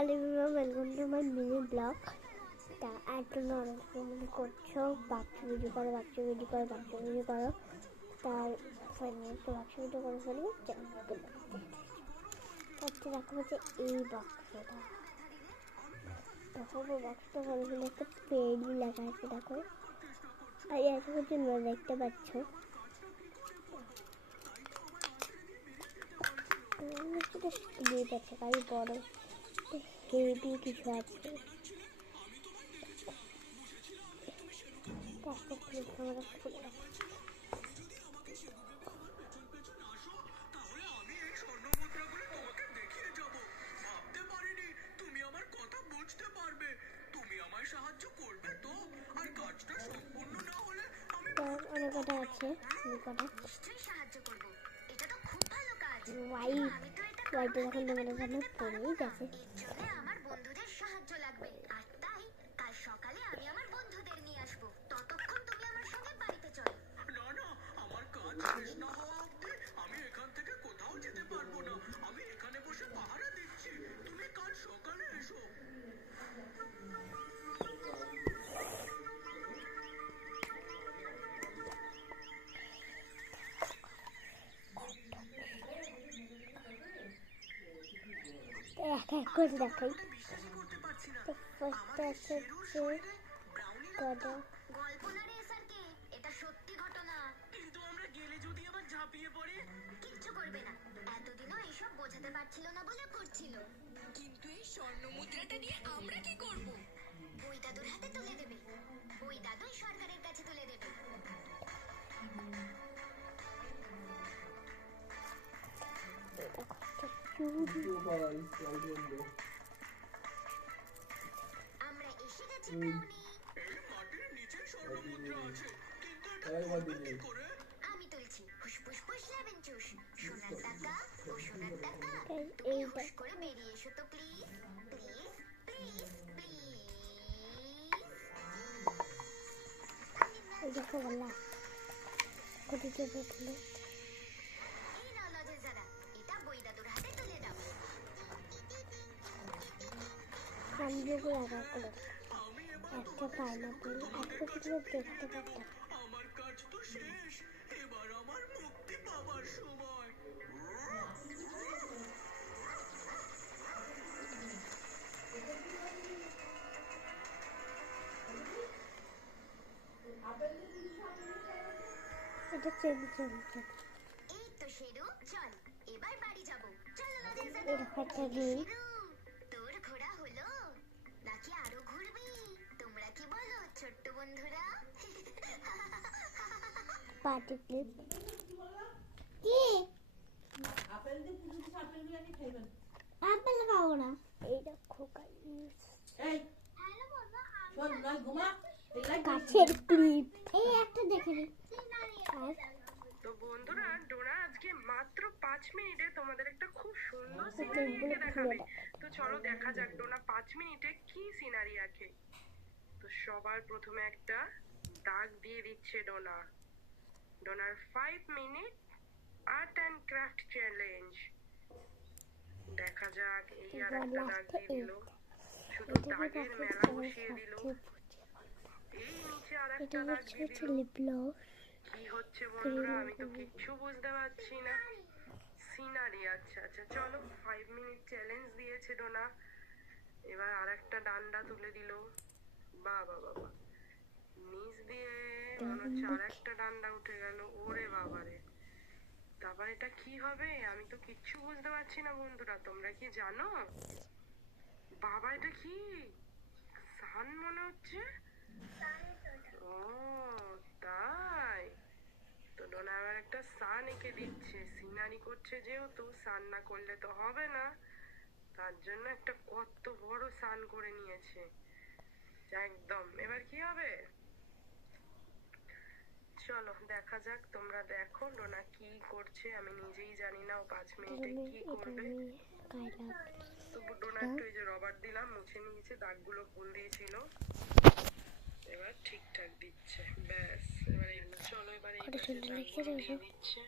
Hello everyone, welcome to my mini blog. তা একজন অনেক মনে করছো বাচ্চা ভিডিও করো, তার ফাইনালি তো বাচ্চা ভিডিও করে ফেলবো। তারপরে রাখা হচ্ছে এই বাক্সটা, দেখো বাক্সটা করে ফেলে একটা পেডি লেখা আছে, দেখো। আর এটা হচ্ছে দেখতে পাচ্ছ স্লিপ আছে, কারণ বড় হেভি কিছু আছে। তারপর আমরা খুলে অনেক কটা আছে, হোয়াইট এখন তোমাদের সামনে পড়েই গেছে। আমার বন্ধুদের সাহায্য লাগবে, আর তাই কাল সকালে আমি আমার বন্ধুদের নিয়ে আসবো। ততক্ষণ তুমি আমার সঙ্গে বাড়িতে চলো। না না, আমার কাজ শেষ না হওয়া অবধি আমি এখান থেকে কোথাও যেতে পারবো না। আমি এখানে বসে পাহারা দিচ্ছি, তুমি কাল সকালে এসো। এক এক করে দেখাই। ফার্স্টে আছে গল্পনা রে স্যারকে, এটা সত্যি ঘটনা। কিন্তু আমরা গেলে যদি আবার ঝাঁপিয়ে পড়ে? কিচ্ছু করবে না, এতদিনও এইসব বোঝাতে পারছিল না বলে করছিল। কিন্তু এই স্বর্ণ মুদ্রাটা নিয়ে আমরা কি করব? ওই দাদুর হাতে তুলে দেবে, ওই দাদুই সরকারের কাছে তুলে দেবে। আমরা এসে গেছি ব্রাউনি। এই মাটির নিচে স্বর্ণমুদ্রা আছে, কিন্তু এটা করবে কি করে? আমি তুলছি, হুস ফুস ফুস লেবেন চুস। সোনার টাকা ও সোনার টাকা, এই হুস করে বেরিয়ে এসো তো প্লিজ, প্লিজ, প্লিজ, প্লিজ। এই দেখো বলা কত চেপে তুলে এই নাও লজের যারা, এটা বই দাদুর হাতে তুলে দাও। হামজুকে লাগা করে একটা পাইনাপেল একটা কিছু দেখতে পাচ্ছি। আমার কাজ তো শেষ, এবার আমার মুক্তি পাওয়ার সময়। এটা চেপে এই তো শেরু, চল এবার বাড়ি যাবো। চলো লজের যারা। এরকম একটা দিন তোর ঘোরা হলো নাকি আরো ঘুরবি? তোমরা কি বলো ছোট্ট বন্ধুরা? পার্টি ক্লিপ কি আপেল খাবো না। এই দেখো গাছের ক্লিপ, এই একটা দেখে নি। তো বন্ধুরা, ডোরা আজকে মাত্র 5 মিনিটে তোমাদের একটা খুব সুন্দর সিনারি এঁকে দেখাবে। তো চলো দেখা যাক ডোনা 5 মিনিটে কি সিনারি আঁকে। তো সবার প্রথমে একটা দাগ দিয়ে দিচ্ছে ডোনা। ডোনার 5 minute art and craft challenge. দেখা যাক, এই আর একটা দাগ দিয়ে দিল, শুধু দাগের মেলা বসিয়ে দিল। এই নিচে আর একটা দাগ দিয়ে দিল। কি হচ্ছে বন্ধুরা, আমি তো কিচ্ছু বুঝতে পারছি না। সিনারি, আচ্ছা আচ্ছা, চলো 5 মিনিট চ্যালেঞ্জ দিয়েছে ডোনা। এবার আর একটা ডান্ডা তুলে দিল। বাবা বাবা, নিচ দিয়ে মনে হচ্ছে আর একটা ডান্ডা উঠে গেল। ওরে বাবারে, তারপর এটা কি হবে? আমি তো কিচ্ছু বুঝতে পারছি না বন্ধুরা, তোমরা কি জানো? বাবা, এটা কি সান মনে হচ্ছে? ও তাই, তো ডোনা আবার একটা সান এঁকে দিচ্ছে। সিনারি করছে যেহেতু, সান না করলে তো হবে না, তার জন্য একটা কত বড় সান করে নিয়েছে একদম। এবার কি হবে চলো দেখা যাক, তোমরা দেখো ডোনা কি করছে। আমি নিজেই জানি না ও 5 মিনিটে কি করবে। তো ডোনা একটু এই যে রবার দিলাম, মুছে নিয়েছে, দাগগুলো ভুল দিয়েছিল, এবার ঠিকঠাক দিচ্ছে। ব্যাস, এবার চলো এবার এই পাশে দাগগুলো দিয়ে দিচ্ছে।